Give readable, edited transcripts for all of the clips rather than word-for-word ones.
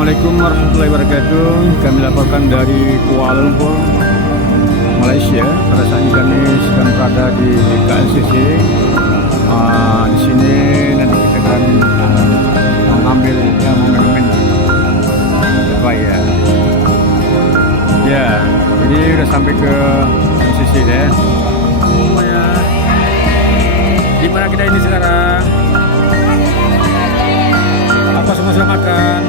Assalamualaikum warahmatullahi wabarakatuh. Kami laporkan dari Kuala Lumpur, Malaysia. Pada saat ini kami sedang berada di KLCC. Di sini nanti kita akan mengambil momen-momen terbaik ya. Ya, jadi udah sampai ke KLCC deh. Di mana kita ini sekarang? Apa semua sudah makan?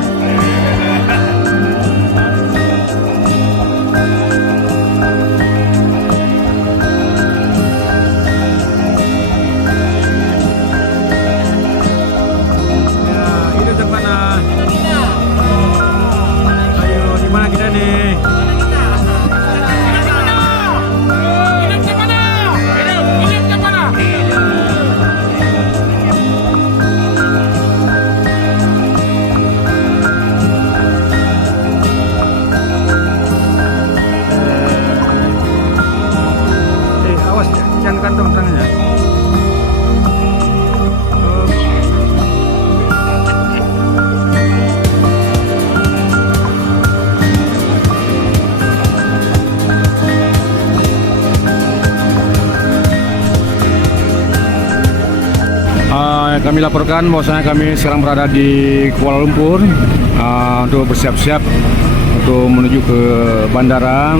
Kantong tangannya. Kami laporkan bahwasanya kami sekarang berada di Kuala Lumpur untuk bersiap-siap untuk menuju ke bandara.